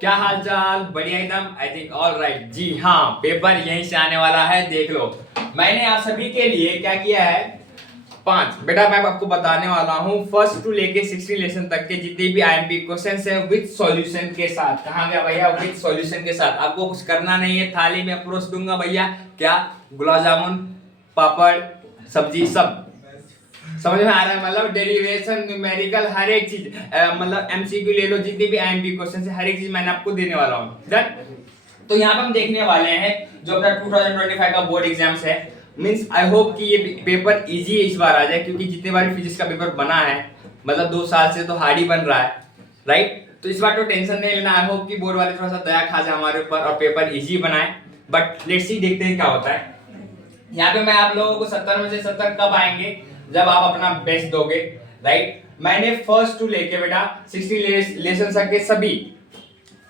क्या हाल चाल? बढ़िया एकदम। I think all right. जी हाँ, पेपर यहीं से आने वाला है, देख लो। मैंने आप सभी के लिए क्या किया है, 5 बेटा मैं आपको बताने वाला हूँ फर्स्ट टू लेके 60 लेसन तक के जितने भी आईएमपी क्वेश्चंस है विद सॉल्यूशन के साथ। कहाँ गया भैया? विद सॉल्यूशन के साथ। आपको कुछ करना नहीं है, थाली में परोस दूंगा भैया। क्या? गुलाब जामुन, पापड़, सब्जी, सब समझ में आ रहा है? मतलब डेरिवेशन, न्यूमेरिकल, हर एक चीज, मतलब एमसीक्यू ले लो, जितने भी आईएमपी क्वेश्चन है, हर एक चीज मैंने आपको देने वाला हूँ। डन। तो यहाँ पे हम देखने वाले हैं जो अपना 2025 का बोर्ड एग्जाम्स है। मींस आई होप कि ये पेपर इजी इस बार आ जाए, क्योंकि जितने बार फिजिक्स का पेपर बना है, मतलब 2 साल से तो हार्ड ही बन रहा है, राइट? तो इस बार तो टेंशन नहीं लेना। आई होप कि बोर्ड वाले थोड़ा सा दया खा जाए हमारे ऊपर और पेपर इजी बनाए। बट लेट्स सी, देखते हैं क्या होता है। यहाँ पे मैं आप लोगों को 70 में से 70 कब आएंगे? जब आप अपना बेस्ट दोगे, राइट? मैंने फर्स्ट टू लेके बेटा 60 लेसन तक के सभी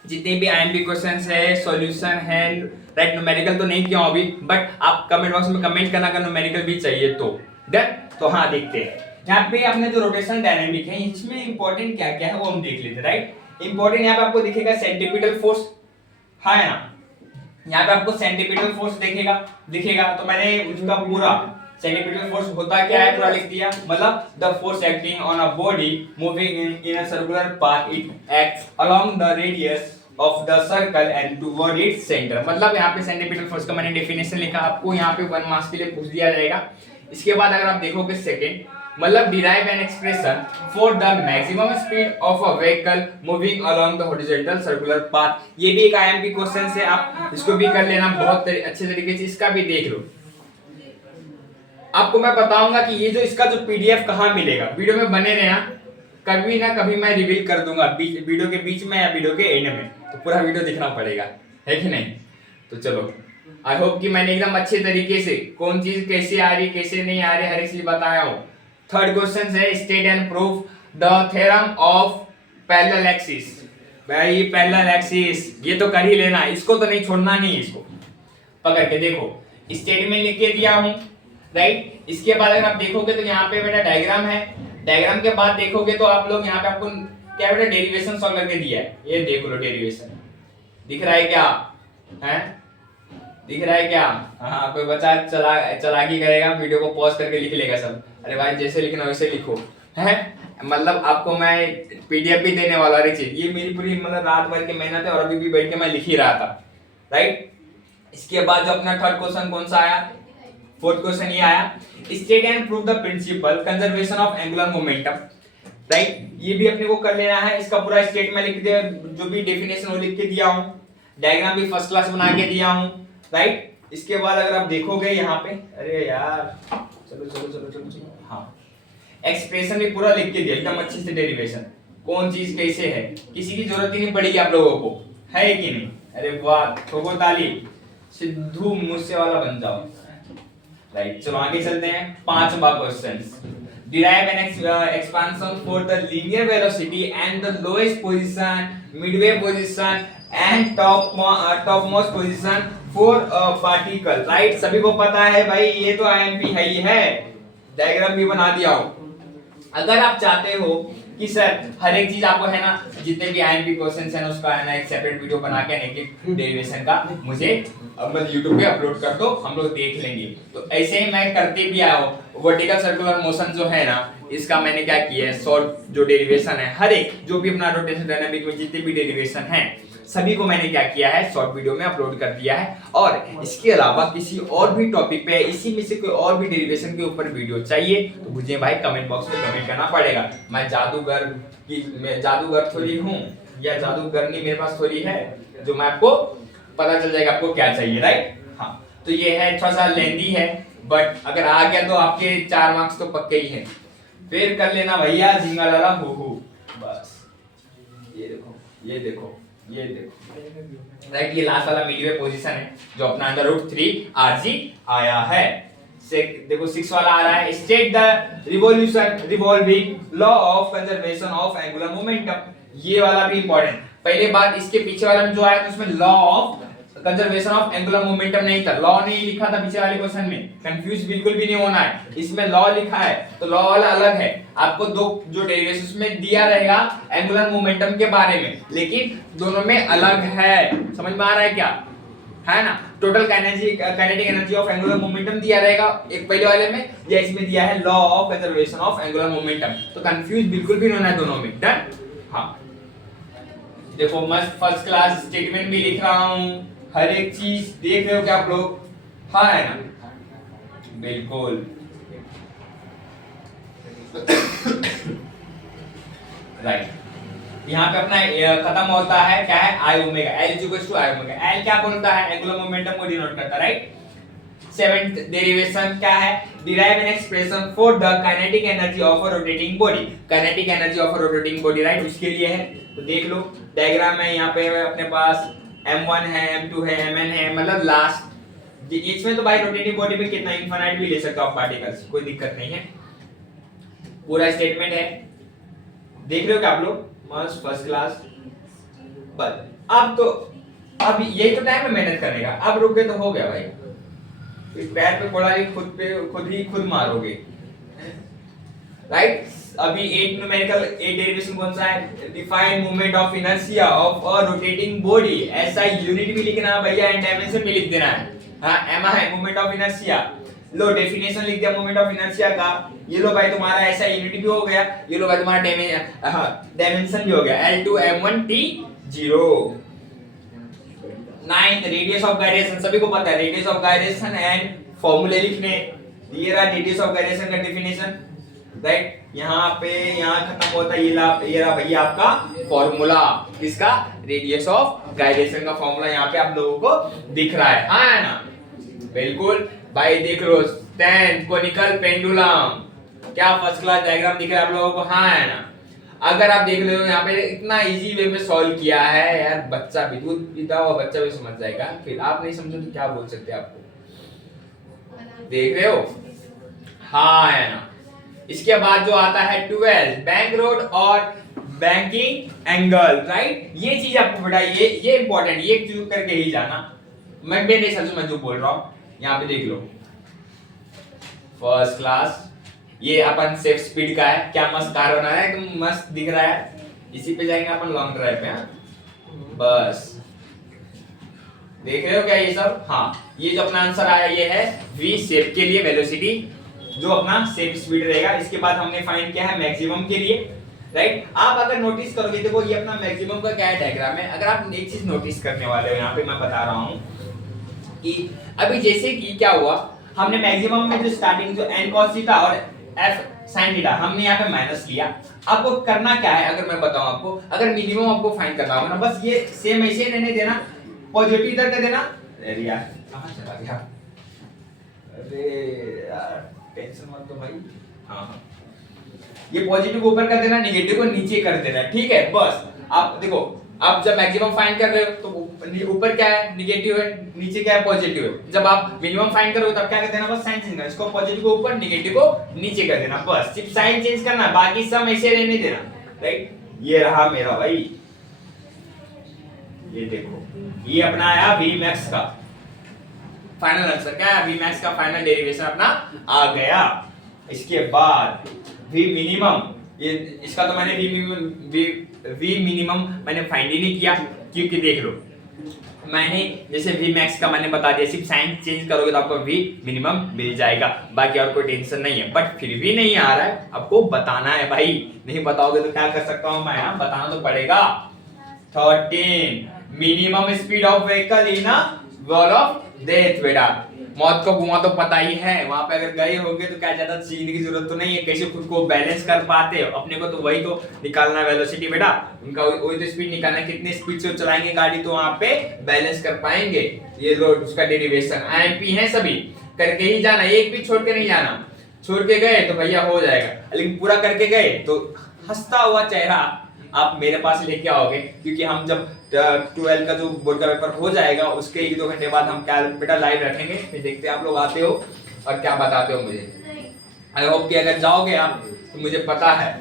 जितने भी आईएमपी क्वेश्चंस है, सॉल्यूशन है, राइट? न्यूमेरिकल तो नहीं किया हूं अभी, बट आप कमेंट बॉक्स में कमेंट करना अगर न्यूमेरिकल भी चाहिए तो। डन। तो हाँ, देखते हैं यहाँ पे अपने जो रोटेशन डायनेमिक है, इसमें इंपॉर्टेंट क्या क्या है वो हम देख लेते हैं, राइट? इंपॉर्टेंट यहाँ पे आपको दिखेगा सेंट्रीपिटल फोर्स, हाँ है ना? यहाँ पे आपको सेंट्रीपिटल फोर्स दिखेगा। तो मैंने उसका पूरा सेंट्रीपिटल फोर्स होता क्या है पूरा लिख दिया। मतलब the force acting on a body moving in a circular path, it acts along the radius of the circle and toward its centre. मतलब यहाँ पे सेंट्रीपिटल फोर्स का मैंने डेफिनेशन लिखा, आपको यहाँ पे 1 मार्क्स के लिए पूछ दिया जाएगा। इसके बाद अगर आप देखोगे सेकंड, मतलब derive an expression for the maximum speed of a vehicle moving along the horizontal circular path. ये भी एक आईएमपी क्वेश्चन है, आप इसको भी कर लेना बहुत अच्छे तरीके से, इसका भी देख लो। आपको मैं बताऊंगा कि ये जो इसका जो पीडीएफ कहाँ मिलेगा, वीडियो में बने रहना, कभी ना कभी मैं रिवील कर दूंगा वीडियो के बीच में या वीडियो के एंड में, तो पूरा वीडियो देखना पड़ेगा, है कि नहीं? तो चलो, आई होप कि मैंने एकदम अच्छे तरीके से कौन चीज कैसे आ रही कैसे नहीं आ रही हर एक चीज बताया हूँ। थर्ड क्वेश्चन है state and proof the theorem of parallel axis. भाई पैरेलल एक्सिस ये तो कर ही लेना, इसको तो नहीं छोड़ना, नहीं इसको पकड़ के देखो। स्टेटमेंट लिख के दिया हूं, राइट? इसके बाद अगर आप देखोगे तो यहाँ पे बेटा डायग्राम है। डायग्राम के बाद देखोगे तो आप लोग यहाँ पे आपको क्या बेटा डेरिवेशन सॉल्व करके दिया है। ये देख लो डेरिवेशन, दिख रहा है क्या? है दिख रहा है क्या? हाँ, कोई बच्चा चलाकी करेगा, वीडियो को पॉज करके लिख लेगा सब। अरे भाई जैसे लिखना वैसे लिखो, है? मतलब आपको मैं पीडीएफ भी देने वाला हर चीज। ये मेरी पूरी मतलब रात भर की मेहनत है और अभी भी बैठ के मैं लिख ही रहा था, राइट? इसके बाद जो अपना थर्ड क्वेश्चन कौन सा आया? फोर्थ क्वेश्चन ये आया, state and prove the principle conservation of angular momentum, right? ये भी अपने को कर लेना है। इसका पूरा स्टेट में लिख दिया, जो भी डेफिनेशन वो लिख के दिया हूं, डायग्राम भी फर्स्ट क्लास बना के दिया हूं, राइट? इसके बाद अगर आप देखोगे यहाँ पे, अरे यार चलो, हाँ, एक्सप्रेशन भी पूरा लिख के दिया एकदम अच्छे से, डेरिवेशन कौन चीज कैसे है, किसी की जरूरत ही नहीं पड़ेगी आप लोगों को, है कि नहीं? अरे वाह, ठोको ताली, सिद्धू मुझसे वाला बन जाओ, राइट? चलो आगे चलते हैं। 5वां question, derive an expansion for the linear velocity and the lowest position, midway position and topmost position for a particle, right? सभी को पता है भाई, ये तो आईएमपी है ही है, डायग्राम भी बना दिया हूं। अगर आप चाहते हो कि सर हर एक चीज आपको है ना, जितने भी आईएमपी क्वेश्चंस हैं उसका है ना एक सेपरेट वीडियो बना के नेगेटिव डेरिवेशन का मुझे मतलब YouTube पे अपलोड कर दो, हम लोग देख लेंगे। तो ऐसे ही मैं करते भी आया हूँ। वर्टिकल सर्कुलर मोशन जो है ना, इसका मैंने क्या किया है, शॉर्ट जो डेरिवेशन है, हर एक जो भी अपना रोटेशन डायनामिक में जितने भी डेरिवेशन हैं सभी को मैंने क्या किया है, शॉर्ट वीडियो में अपलोड कर दिया है। और इसके अलावा किसी और भी टॉपिक पे, इसी में से कोई और भी डेरिवेशन के ऊपर वीडियो चाहिए तो मुझे भाई कमेंट बॉक्स में कमेंट करना पड़ेगा। मैं जादूगर थोड़ी हूँ, या जादूगरनी मेरे पास थोड़ी है जो मैं आपको पता चल जाएगा आपको क्या चाहिए, राइट? हाँ, तो ये है थोड़ा सा लेंदी है, बट अगर आ गया तो आपके 4 मार्क्स तो पक्के ही हैं। फिर कर लेना भैया झिंगा लाला हो, बस। ये देखो, राइट? ये लास्ट वाला मिडवे पोजीशन है जो अपना अंडर रूट 3 RG आया है। देखो 6 वाला आ रहा है, state the revolving law of conservation of angular momentum. ये वाला भी इंपॉर्टेंट। पहले बात इसके पीछे वाला में जो आया तो उसमें law of conservation of angular momentum नहीं था, लॉ नहीं लिखा था पीछे वाले क्वेश्चन में, कंफ्यूज बिल्कुल भी नहीं होना है, इसमें लॉ लिखा है तो लॉ वाला अलग है, आपको दो जो डेरिवेशंस में दिया रहेगा एंगुलर मोमेंटम के बारे में, लेकिन दोनों में अलग है, समझ में आ रहा है क्या, है ना। Total kinetic energy of angular momentum दिया रहेगा एक पहले वाले में, या इसमें दिया है law of conservation of angular momentum, तो कंफ्यूज बिल्कुल भी नहीं होना है दोनों में, डन। हाँ देखो मस्त फर्स्ट क्लास स्टेटमेंट भी लिख रहा हूं, हर एक चीज देख रहे हो क्या आप लोग, हाँ है ना, बिल्कुल राइट। यहाँ पे अपना खत्म होता है क्या है, I omega, L is equal to i omega, L क्या बोलता है, एंगुलर मोमेंटम को डिनोट करता है, राइट। सेवेंथ डेरिवेशन क्या है, derive an expression for the kinetic energy of a rotating body, kinetic energy of a rotating body, right, उसके लिए है, तो देख लो डायग्राम है यहाँ पे अपने पास m1 है, m2 है, mn है, मतलब लास्ट इसमें तो भाई रोटेटिंग बॉडी में कितना इनफिनिट भी ले सकते हो आप पार्टिकल्स, कोई दिक्कत नहीं है, पूरा स्टेटमेंट है, देख रहे हो क्या आप लोग, मस्त फर्स्ट क्लास। बस अब यही तो टाइम है मेहनत करने का, अब रुक गए तो हो गया भाई, इस पैर पे कोड़ाली खुद मारोगे, राइट। अभी एक न्यूमेरिकल एक डेरिवेशन कौन सा है, define moment of inertia of a rotating body, ऐसा यूनिट भी लिखना है भैया एंड डायमेंशन भी लिख देना है, हां एमा है moment of inertia, low definition लिख दिया मोमेंट ऑफ इनर्शिया का, ये लो भाई तुम्हारा ऐसा यूनिट भी हो गया, ये लो भाई तुम्हारा डायमेंशन भी हो गया, L2 M1 T0। Ninth radius of gyration, सभी को पता है रेडियस ऑफ गायरेशन एंड फॉर्मूले लिखने, ये रहा रेडियस ऑफ गायरेशन का डेफिनेशन, राइट। यहाँ पे यहाँ खत्म होता है, ये रहा भैया आपका फॉर्मूला, किसका, रेडियस ऑफ गायरेशन का फॉर्मूला यहाँ पे आप लोगों को दिख रहा है, हाँ है ना, बिल्कुल भाई देख लो, टेन कोनिकल पेंडुलम, क्या फर्स्ट क्लास डायग्राम दिख रहा है आप लोगों को, हाँ है ना। अगर आप देख रहे हो यहाँ पे इतना इजी वे में सॉल्व किया है यार, बच्चा भी दूध पीता हुआ बच्चा भी समझ जाएगा, फिर आप नहीं समझो तो क्या बोल सकते हैं आपको, देख रहे हो, हाँ है ना। इसके बाद जो आता है 12 बैंक रोड और बैंकिंग एंगल, राइट, ये चीज आपको बेटा ये इंपॉर्टेंट, ये चूज करके ही जाना, मैं नहीं समझ मैं जो बोल रहा हूँ, यहाँ पे देख लो फर्स्ट क्लास, ये अपन सेफ स्पीड का है, क्या मस्त कार बना है, एकदम मस्त दिख रहा है, इसी पे जाएंगे अपन लॉन्ग ड्राइव पे, बस देख रहे हो क्या ये सब, हाँ ये जो अपना आंसर आया ये है v शेप के लिए वेलोसिटी, जो अपना सेफ स्पीड रहेगा। इसके बाद हमने फाइंड किया है मैक्सिमम के लिए, राइट। आप अगर नोटिस करोगे देखो ये अपना मैक्सिमम का क्या डायग्राम है, अगर आप एक चीज नोटिस करने वाले हो यहाँ पे मैं बता रहा हूँ कि अभी जैसे कि क्या हुआ, हमने मैक्सिमम में जो स्टार्टिंग जो n cos थीटा और f sin थीटा हमने यहाँ पे माइनस लिया, आपको करना क्या है अगर मैं बताऊं आपको, अगर मिनिमम आपको फाइंड करना होगा ना, बस ये सेम ऐसे रहने देना, पॉजिटिव इधर कर देना, अरे यार कहां चला गया, अरे यार टेंशन मत तो भाई, हाँ ये पॉजिटिव को ऊपर कर देना, नेगेटिव को नीचे कर देना, ठीक है। बस आप देखो, आप जब मैक्सिमम फाइंड कर रहे हो तो ऊपर क्या है नेगेटिव है, नीचे क्या है पॉजिटिव है, जब आप मिनिमम फाइंड करोगे तब क्या कर देना, बस साइन चेंज करना, इसको पॉजिटिव को ऊपर नेगेटिव को नीचे कर देना, बस सिर्फ साइन चेंज करना, बाकी सब ऐसे रहने देना, राइट। ये रहा मेरा भाई, ये देखो ये अपना आया v max का फाइनल आंसर, क्या है v max का फाइनल डेरिवेशन अपना आ गया। इसके बाद v मिनिमम, ये इसका तो मैंने v मिनिमम मैंने फाइंड ही नहीं किया, क्योंकि देख लो मैंने जैसे v max का मैंने बता दिया, सिर्फ साइन चेंज करोगे तो आपको v मिनिमम मिल जाएगा, बाकी और कोई टेंशन नहीं है। बट फिर भी नहीं आ रहा है, आपको बताना है भाई, नहीं बताओगे तो क्या कर सकता हूं मैं, यहाँ बताना तो पड़ेगा। 13 minimum speed of vehicle in a wall of death, बेटा मौत को कुआं तो पता ही है, वहां पे अगर गए होगे तो क्या ज्यादा सीखने की जरूरत तो नहीं है, कैसे खुद को बैलेंस कर पाते हो, अपने को तो वही तो निकालना है वेलोसिटी बेटा, उनका वही तो स्पीड निकालना है, कितने स्पीड से चलाएंगे गाड़ी तो वहां पे बैलेंस कर पाएंगे। ये लो उसका डेरिवेशन आईएमपी है, सभी करके ही जाना, एक भी छोड़ के नहीं जाना, छोड़ के गए तो भैया हो जाएगा, लेकिन पूरा करके गए तो हंसता हुआ चेहरा आप मेरे पास लेके आओगे, क्योंकि हम जब 12 का जो बोर्ड का पेपर हो जाएगा उसके 1-2 घंटे बाद हम क्या बेटा लाइव रखेंगे, फिर देखते हैं आप लोग आते हो और क्या बताते हो मुझे। आई होप कि अगर जाओगे आप तो मुझे पता है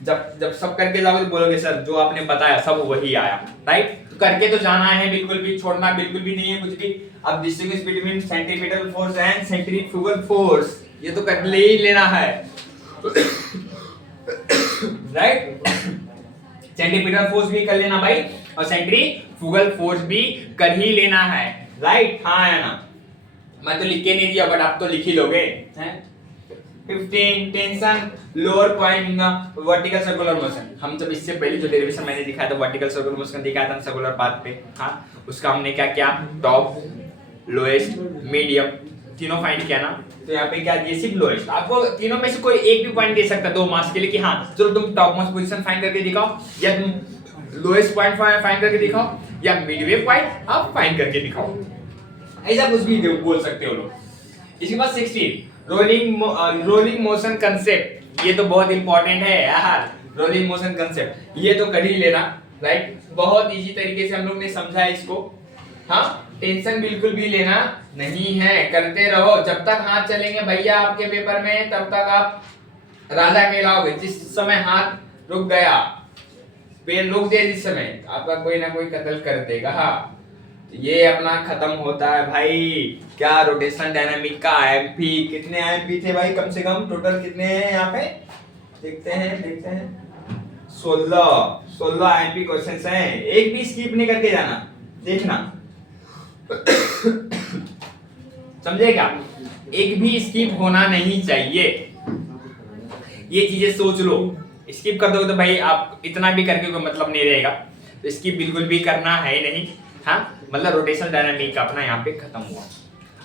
जब सब करके जाओगे तो बोलोगे सर जो आपने बताया सब वही आया, राइट। तो करके तो जाना है, बिल्कुल भी छोड़ना बिल्कुल भी नहीं है कुछ भी। अब distinguish between centripetal force and centrifugal force, ये तो कर ले ही लेना है, राइट। सेंट्रीपिटल फोर्स भी कर लेना भाई, और सेंट्रीफ्यूगल फोर्स भी कर ही लेना है, राइट। हाँ है ना, मैं तो लिख के नहीं दिया बट आप तो लिख ही लोगे हैं। 15 tension lower point in the vertical circular motion. हम जब इससे पहले जो डेरिवेशन मैंने दिखाया था वर्टिकल सर्कुलर मोशन दिखाया था सर्कुलर पाथ पे, हाँ उसका हमने क्या किया, टॉप लोएस्ट मीडियम तीनों फाइंड किया ना। तो यहाँ पे क्या दिए, सिर्फ लोएस्ट। आपको तीनों में से कोई एक भी पॉइंट दे सकता है 2 मार्क्स के लिए कि हाँ चलो तुम टॉप मोस्ट पोजीशन फाइंड करके दिखाओ, या तुम लोएस्ट पॉइंट फाइंड करके दिखाओ, या मिडवे पॉइंट आप फाइंड करके दिखाओ, ऐसा कुछ भी बोल सकते हो लोग। इसके बाद 16 रोलिंग मोशन कंसेप्ट, ये तो बहुत इंपॉर्टेंट है यार। रोलिंग मोशन कंसेप्ट ये तो कर ही लेना, राइट। बहुत इजी तरीके से हम लोग ने समझा है इसको, हाँ टेंशन बिल्कुल भी लेना नहीं है, करते रहो जब तक हाथ चलेंगे भैया आपके पेपर में, तब तक आप राजा कहलाओगे। जिस समय हाथ रुक गया, पेन रुक गया, जिस समय आपका कोई ना कोई कत्ल कर देगा। हाँ ये अपना खत्म होता है भाई। क्या रोटेशन डायनामिक का आईएमपी, कितने आईएमपी थे भाई, कम से कम टोटल कितने हैं यहाँ पे, देखते हैं 16 आईएमपी क्वेश्चंस हैं, एक भी स्किप नहीं करके जाना, देखना समझे क्या, एक भी स्किप होना नहीं चाहिए, ये चीजें सोच लो। स्किप कर दोगे तो भाई आप इतना भी करके कोई मतलब नहीं रहेगा, तो स्किप बिल्कुल भी करना है ही नहीं। हाँ मतलब रोटेशनल डायनामिक का अपना यहाँ पे खत्म हुआ।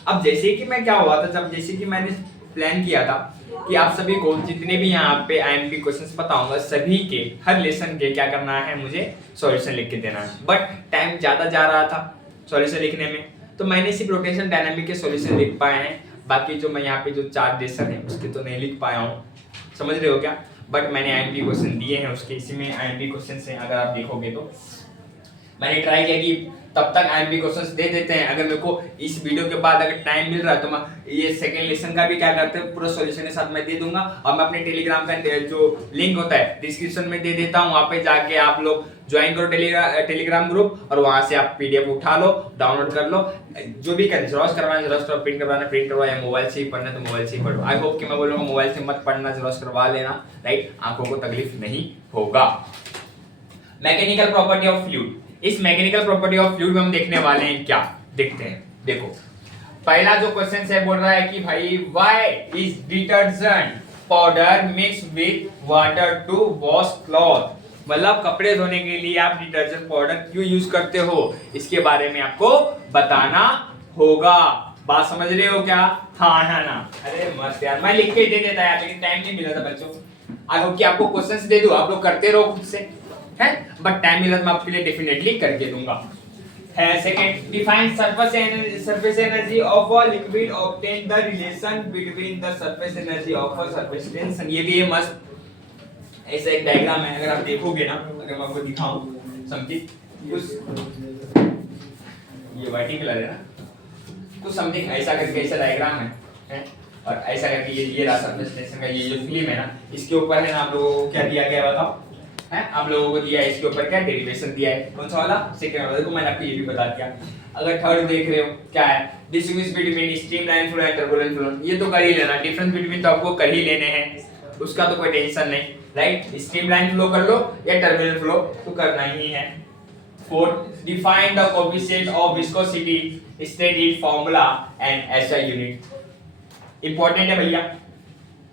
अब जैसे कि मैं क्या हुआ था, जब जैसे कि मैंने प्लान किया था कि आप सभी को जितने भी यहाँ पे आईएमपी क्वेश्चंस बताऊंगा सभी के हर लेसन के क्या करना है, मुझे सॉल्यूशन लिख के देना है। बट टाइम ज्यादा जा रहा था सॉल्यूशन लिखने में, तो मैंने सिर्फ रोटेशन डायनामिक के सॉल्यूशन लिख पाए हैं, बाकी जो मैं यहाँ पे जो 4 लेसन है उसके तो नहीं लिख पाया हूँ, समझ रहे हो क्या। बट मैंने आईएमपी क्वेश्चन दिए हैं उसके, इसी में आईएमपी क्वेश्चन हैं, अगर आप देखोगे तो मैंने ट्राई किया कि तब तक आईएमपी क्वेश्चंस दे देते हैं। अगर मेरे को इस वीडियो के बाद अगर टाइम मिल रहा है तो मैं ये सेकंड लेसन का भी क्या करते हैं पूरा सॉल्यूशन के साथ मैं दे दूंगा, और मैं अपने टेलीग्राम का जो लिंक होता है डिस्क्रिप्शन में दे देता हूँ, वहाँ पे जाके आप लोग ज्वाइन करो टेलीग्राम ग्रुप, और वहाँ से आप पीडीएफ उठा लो, डाउनलोड कर लो, जो भी करना जेरॉक्स करवाना जेरॉक्स करो, प्रिंट करवाना प्रिंट करवा, या मोबाइल से ही पढ़ना तो मोबाइल से ही पढ़ो। आई होप कि मैं बोलूँगा मोबाइल से मत पढ़ना, जेरॉक्स करवा लेना, राइट, आंखों को तकलीफ नहीं होगा। मैकेनिकल प्रॉपर्टी ऑफ फ्लूइड, इस मैकेनिकल प्रॉपर्टी ऑफ फ्लूइड में हम देखने वाले हैं क्या, देखते हैं। देखो पहला जो क्वेश्चन है बोल रहा है कि भाई why is detergent powder mix with water to wash cloth, मतलब कपड़े धोने के लिए आप डिटर्जेंट पाउडर क्यों यूज करते हो, इसके बारे में आपको बताना होगा। बात समझ रहे हो क्या, हाँ है ना। अरे मस्त यार, मैं लिख के दे देता यार, लेकिन टाइम नहीं मिला था बच्चों। आई होप कि आपको क्वेश्चंस दे दूं, आप लोग करते रहो खुद से, है बट टाइम मिला तो मैं आपके लिए डेफिनेटली करके दूंगा। है second, define surface energy of a liquid, obtain the relation between the surface energy of a surface tension. ये भी है मस्त, ऐसा एक डायग्राम है, अगर आप देखोगे ना, अगर मैं आपको दिखाऊं समथिंग कुछ, ये व्हाइट कलर है ना, कुछ समथिंग ऐसा करके ऐसा डायग्राम है और ऐसा करके ये रहा सरफेस टेंशन का ये जो फिल्म है ना, इसके ऊपर है ना आप लोगों को क्या दिया गया बताओ, है आप लोगों को दिया है इसके ऊपर क्या डेरिवेशन दिया है, कौन सा वाला, सेकंड वाला। देखो मैंने आपको ये भी बता दिया। अगर थर्ड देख रहे हो क्या है, distinguish between streamline flow and turbulent flow, ये तो कर ही लेना, डिफरेंस बिटवीन तो आपको कर ही लेने हैं, उसका तो कोई टेंशन नहीं, राइट। स्ट्रीमलाइन फ्लो कर लो या टर्बुलेंट फ्लो तो करना ही है। Fourth, define the coefficient of viscosity, state it formula and SI unit. Important है भैया,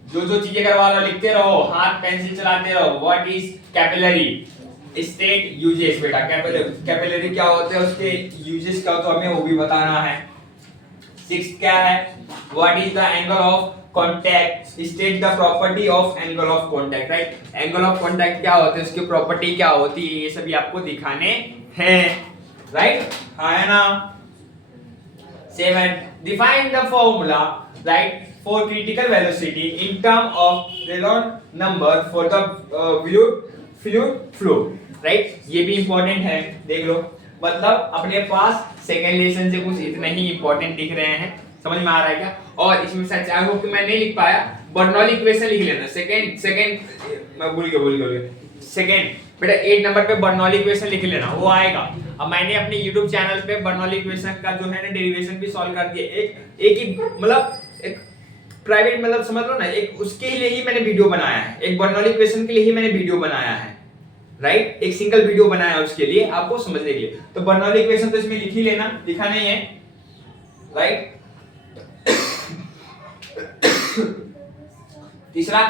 जो जो चीजें करवा लो लिखते रहो, हाथ पेंसिल चलाते रहो। What is capillary state uses, बेटा कैपिलरी क्या होते हैं, उसके यूजेस क्या होते हैं हमें वो भी बताना है। सिक्स्थ क्या है, what is the angle of contact, state the property of angle of contact, right. Angle of contact क्या होते हैं, उसकी प्रॉपर्टी क्या होती है, ये सभी आपको दिखाने हैं, राइट, हाँ है ना। 7, define the formula, right, for critical velocity in term of Reynolds number for the fluid flow, right, ये भी important है, देख लो। मतलब अपने पास सेकेंड लेसन से कुछ इतने ही important दिख रहे हैं, समझ में आ रहा है क्या? और इसमें सच आई होप कि मैं नहीं लिख पाया, बर्नौली इक्वेशन लिख लेना। सेकंड मैं भूल गया सेकंड बेटा 8 नंबर पे बर्नौली इक्वेशन लिख लेना, वो आएगा। अब मैंने अपने YouTube चैनल पे बर्नौली इक्वेशन का जो है ना डेरिवेशन भी सॉल्व कर दिया, एक ही मतलब एक प्राइवेट मतलब समझ लो ना, एक उसके लिए ही मैंने वीडियो बनाया है, एक बर्नौली इक्वेशन के लिए ही मैंने वीडियो बनाया है, राइट? एक सिंगल वीडियो बनाया है उसके लिए, आपको समझने के लिए। तो बर्नौली इक्वेशन तो इसमें लिख ही लेना, लिखा नहीं है, राइट? तीसरा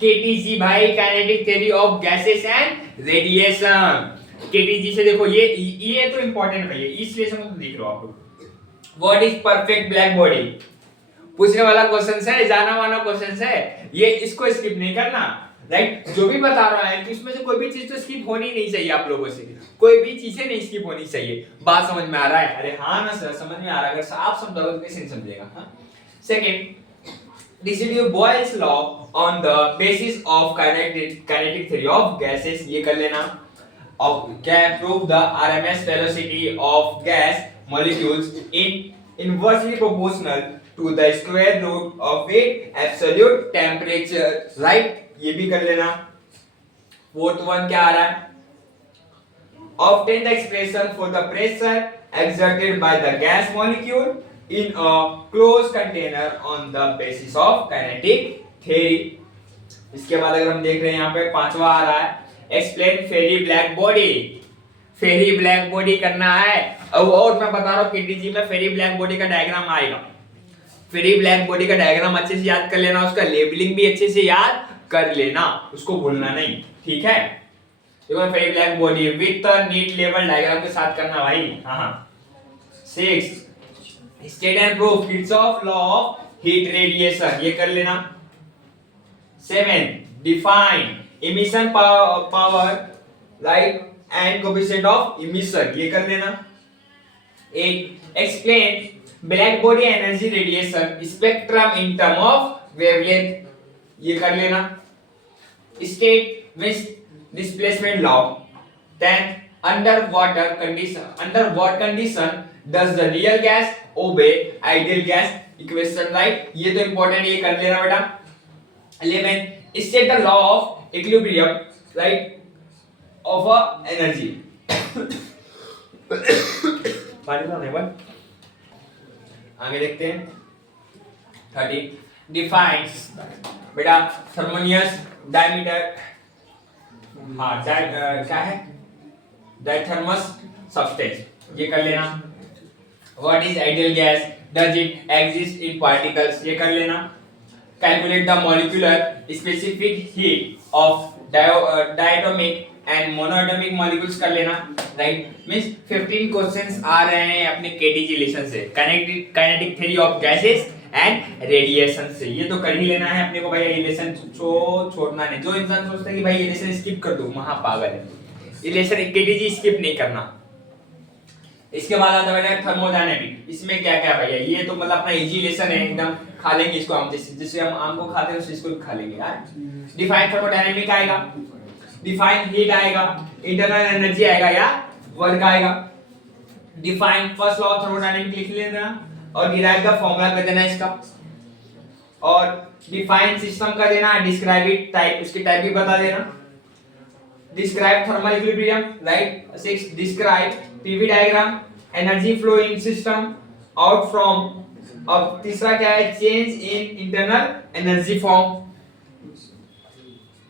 केटीजी भाई, kinetic theory of gases and radiation. KTG से देखो ये तो इंपॉर्टेंट है, इसलिए से मतलब देख लो आप लोग। What is perfect black body, पूछने वाला क्वेश्चन है, जाना माना क्वेश्चन है, ये इसको स्किप नहीं करना, राइट? जो भी बता रहा है कि उसमें से कोई भी चीज तो स्किप होनी नहीं चाहिए, आप लोगों से कोई भी चीजें नहीं स्किप होनी चाहिए। बात समझ में आ रहा है? अरे हाँ ना सर, समझ में आ रहा है। अगर आप समझोगे तो कैसे नहीं समझेगा? हाँ। Second, distribute Boyle's law on the basis of kinetic theory of gases, ये कर लेना। और क्या prove the RMS velocity of gas molecules in inversely proportional to the square root of its absolute temperature, right? ये भी कर लेना। Fourth one क्या आ रहा है? Obtain the expression for the pressure exerted by the gas molecule in a closed container on the basis of kinetic theory। इसके बाद अगर हम देख रहे हैं यहाँ पे पांचवा आ रहा है, एक्सप्लेन फेरी ब्लैक बॉडी। फेरी ब्लैक बॉडी करना है। और मैं बता रहा हूँ केटीजी में फेरी ब्लैक बॉडी का डायग्राम आएगा। फेरी ब्लैक बॉडी का डायग्राम अच्छे से याद कर लेना, उसका लेबलिंग भी अच्छे से याद कर लेना, उसको भूलना नहीं, ठीक है? देखो Ferry black body with neat लेवल डायग्राम के साथ करना भाई। हाँ। 6 State and prove Kirchhoff law of heat radiation, ये कर लेना। 7 define emission power right and coefficient of emission, ये कर लेना। 8 explain black body energy radiation spectrum in term of wavelength, ये कर लेना। State with displacement law। 10 under what condition does the real gas obey ideal gas equation, right? ये तो important, ये कर लेना बेटा। 11 state the law of equilibrium, right, of a energy। पानी तो नहीं बन। आगे देखते हैं। 30 defines बेटा थर्मोनियस डायमीटर, हाँ क्या है, डायथर्मस सब्सटेंस, ये कर लेना। What is ideal gas? Does it exist in particles? ये कर लेना। Calculate the molecular specific heat of diatomic and monoatomic molecules कर लेना, right? Means 15 questions आ रहे हैं अपने KTG लेसन से, kinetic theory of gases and radiation से, ये तो कर ही लेना है अपने को भाई। ये लेसन छोड़ना नहीं। जो इंसान सोचता है कि भाई ये लेसन स्किप कर दूं, महा पागल है। ये लेसन KTG स्किप नहीं करना। इसके बाद आता है थर्मोडायनेमिक। इसमें क्या क्या भैया, ये तो मतलब अपना इजी लेसन है एकदम, खा लेंगे इसको हम, जैसे हम आम को खाते हैं उसे इसको भी खा लेंगे यार। डिफाइन थर्मोडायनेमिक आएगा, डिफाइन हीट आएगा, इंटरनल एनर्जी आएगा या वर्क आएगा। Define first law of thermodynamic लिख लेना और डिराइव द फार्मूला कर देना इसका, और डिफाइन सिस्टम कर देना, डिस्क्राइब इट टाइप, उसकी टाइप भी बता देना। Describe thermal equilibrium, right? 6 describe PV diagram, energy flow in system out from. अब तीसरा क्या है, change in internal energy form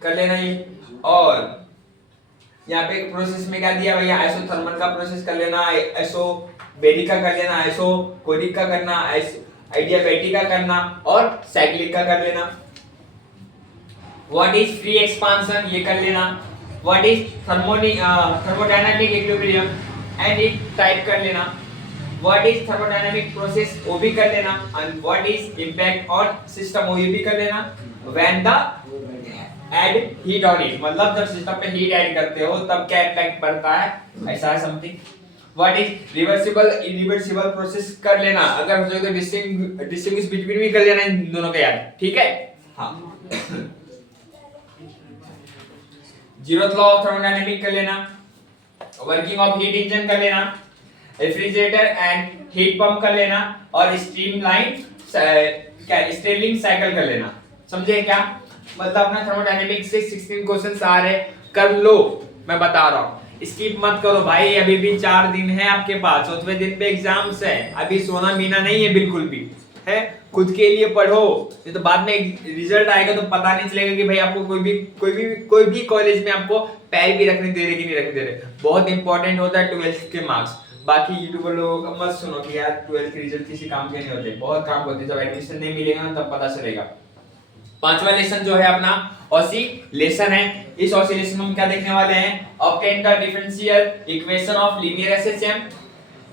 कर लेना ये। और यहाँ पे प्रोसेस में क्या दिया भैया, आइसोथर्मल का प्रोसेस कर लेना, आइसोबैरिक का कर लेना, आइसोकोरिक का करना, आइडियाबैटिक का करना और साइक्लिक का कर लेना। व्हाट इज फ्री एक्सपांशन, ये कर लेना। What is thermodynamic equilibrium and it type कर लेना। व्हाट इज थर्मोडायनामिक प्रोसेस, वो भी कर लेना। And what is impact on system, वो ये भी कर लेना। When the add heat on it, मतलब जब सिस्टम पे हीट ऐड करते हो तब क्या इम्पैक्ट पड़ता है, ऐसा है something. What is reversible irreversible process कर लेना, अगर हो सके तो डिस्टिंग्विश बिटवीन भी कर लेना इन दोनों के यार, ठीक है? हाँ। जीरोथ लॉ ऑफ थर्मोडायनेमिक कर लेना, वर्किंग ऑफ हीट इंजन कर लेना, रेफ्रिजरेटर एंड हीट पंप कर लेना, और स्ट्रीमलाइन क्या स्टेरलिंग साइकिल कर लेना। समझे क्या? मतलब अपना थर्मोडायनेमिक्स से 16 क्वेश्चंस आ रहे, कर लो, मैं बता रहा हूँ। स्किप मत करो भाई, अभी भी 4 दिन है आपके पास, चौथे दिन पे एग्जाम्स है, अभी सोना मीना नहीं है बिल्कुल भी है। खुद के लिए पढ़ो, नहीं तो बाद में रिजल्ट आएगा तो पता नहीं चलेगा कि भाई आपको कोई भी कॉलेज में आपको पैर भी रखने दे रहे कि नहीं रखने दे रहे। बहुत इंपॉर्टेंट होता है 12th के मार्क्स। बाकी यूट्यूबर लोगों का मत सुनो कि यार 12th के रिजल्ट किसी काम के नहीं होते, बहुत काम होते, जब एडमिशन नहीं मिलेगा ना तब पता चलेगा। पांचवा लेसन जो है अपना ऑसिलेशन है। इस ऑसिलेशन में हम क्या देखने वाले हैं? Obtain the differential equation of linear SHM,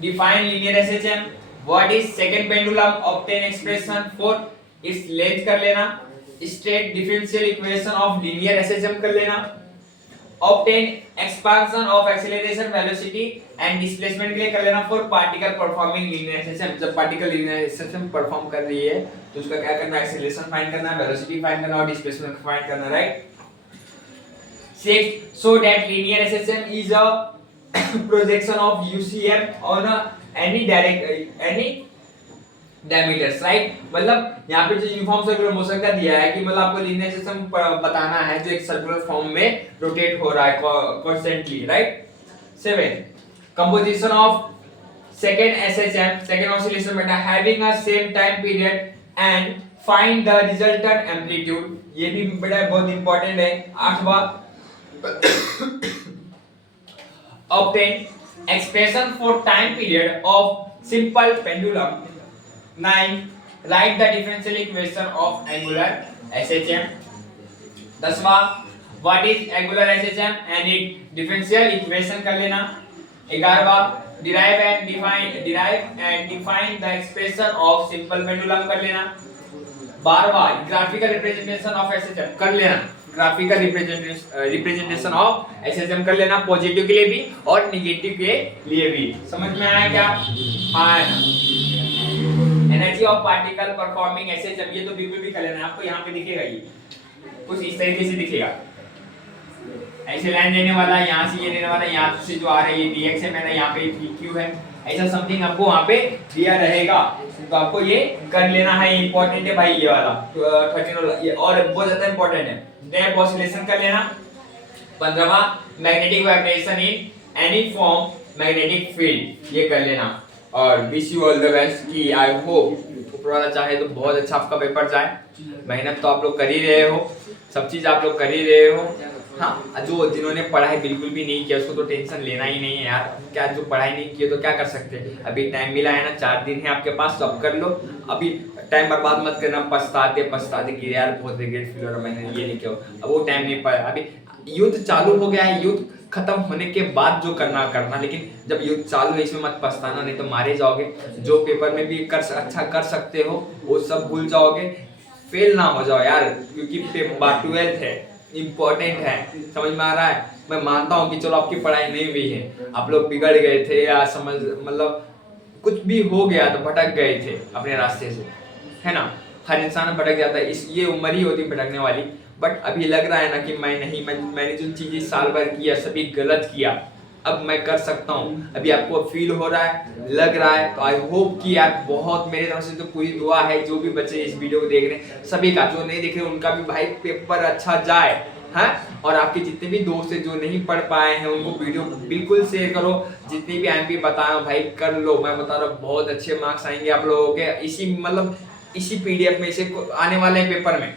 define linear SHM, what is second pendulum, obtain expression for its length कर लेना, straight differential equation of linear SHM कर लेना, obtain expansion of acceleration velocity and displacement के लिए कर लेना for particle performing linear SHM. जब particle linear SHM perform कर रही है तो उसका क्या करना है? एक्सीलरेशन फाइंड करना है, वेलोसिटी फाइंड करना और डिस्प्लेसमेंट फाइंड करना, right? Six, so that linear SSM is a projection of UCM on any diameters, right? मतलब यहाँ पे जो यूनिफॉर्म सर्कुलर मोशन का दिया है कि मतलब आपको लीनियर सिस्टम बताना है जो एक सर्कुलर फॉर्म में रोटेट हो रहा है constantly, right? 7, composition of second SHM, second oscillation बेटा, having a same time period and find the resultant amplitude, ये भी बड़ा बहुत इंपॉर्टेंट है। 8वां, obtain expression for time period of simple pendulum. 9, write the differential equation of angular SHM. 10वां, what is angular SHM and its differential equation कर लेना। 11वां, derive and define the expression of simple pendulum कर लेना। 12वां, graphical representation of SHM कर लेना, graphical representation of SHM कर लेना, positive के लिए भी और नेगेटिव के लिए भी। समझ में आया क्या? आया ना? Energy of particle performing SHM, ये तो बिल्कुल भी कर लेना, आपको यहाँ पे दिखेगा, ये कुछ इस तरीके से दिखेगा, ऐसे लाइन देने वाला, यहाँ से ये देने वाला, यहाँ से जो आ रहा है ये dx है, मैंने यहाँ पे pq है, ऐसा समथिंग आपको वहाँ पे दिया रहेगा, तो आपको ये कर लेना है, इंपॉर्टेंट है भाई ये वाला 13 ये, और बहुत ज्यादा इंपॉर्टेंट है। डैम्प ऑसिलेशन कर लेना। 15वां, magnetic vibration in any form magnetic field, ये कर लेना। और wish you all the best की आई होप ऊपर वाला चाहे तो बहुत अच्छा आपका पेपर जाए। मेहनत तो आप लोग कर ही रहे हो, सब चीज आप लोग कर ही रहे हो। हाँ, जो जिन्होंने पढ़ाई बिल्कुल भी नहीं किया उसको तो टेंशन लेना ही नहीं है यार, क्या जो पढ़ाई नहीं की तो क्या कर सकते हैं। अभी टाइम मिला है ना, 4 दिन है आपके पास, तो अब कर लो, अभी टाइम बर्बाद मत करना, पछताते कि यार बहुत रिग्रेट फील हो रहा मैंने ये नहीं किया। अब वो टाइम नहीं पाया, अभी युद्ध चालू हो गया है, युद्ध खत्म होने के बाद जो करना, लेकिन जब युद्ध चालू है इसमें मत पछताना, नहीं तो मारे जाओगे। जो पेपर में भी अच्छा कर सकते हो वो सब भूल जाओगे, फेल ना हो जाओ यार, क्योंकि 12th है, इम्पोर्टेंट है। समझ में आ रहा है? मैं मानता हूँ कि चलो आपकी पढ़ाई नहीं हुई है, आप लोग बिगड़ गए थे या समझ मतलब कुछ भी हो गया तो भटक गए थे अपने रास्ते से, है ना? हर इंसान भटक जाता है, इस ये उम्र ही होती भटकने वाली। बट अभी लग रहा है ना कि मैंने जो चीजें साल भर किया सभी गलत किया, अब मैं कर सकता हूँ। अभी आपको फील हो रहा है, लग रहा है, तो आई होप कि यार बहुत मेरे तरफ से तो पूरी दुआ है जो भी बच्चे इस वीडियो को देख रहे हैं सभी का, जो नहीं देख रहे उनका भी भाई पेपर अच्छा जाए, है। और आपके जितने भी दोस्त हैं जो नहीं पढ़ पाए हैं उनको वीडियो बिल्कुल शेयर करो, जितनी भी एमपी बताया भाई कर लो, मैं बता रहा हूँ बहुत अच्छे मार्क्स आएंगे आप लोगों के, इसी पीडीएफ में से आने वाले पेपर में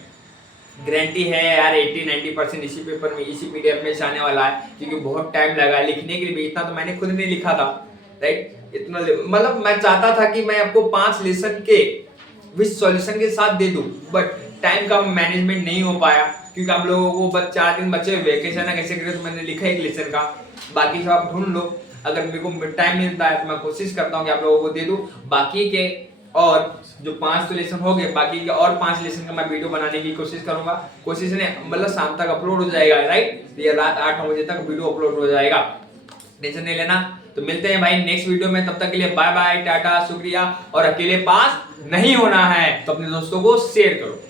गारंटी है यार 80-90% इसी पेपर में, इसी पीडीएफ में से आने वाला है, क्योंकि बहुत टाइम लगा लिखने के लिए। इतना तो मैंने खुद नहीं लिखा था, राइट? इतना मतलब मैं चाहता था कि मैं आपको 5 लेसन के विद सॉल्यूशन के साथ दे दूं, बट टाइम का मैनेजमेंट नहीं हो पाया, क्योंकि आप लोगों को 4 दिन बच्चे वेकेशन है, कैसे करें, तो मैंने लिखा एक लेसन का, बाकी सब आप ढूंढ लो। अगर मेरे को टाइम मिलता है तो मैं कोशिश करता हूँ कि आप लोगों को दे दूं बाकी के, और जो 5 तो लेसन हो गए, बाकी के और 5 लेसन का मैं वीडियो बनाने की कोशिश करूंगा। कोशिश ने मतलब शाम तक अपलोड हो जाएगा, राइट? ये रात 8-9 बजे तक वीडियो अपलोड हो जाएगा, टेंशन नहीं लेना। तो मिलते हैं भाई नेक्स्ट वीडियो में, तब तक के लिए बाय बाय, टाटा, शुक्रिया। और अकेले पास नहीं होना है तो अपने दोस्तों को शेयर करो।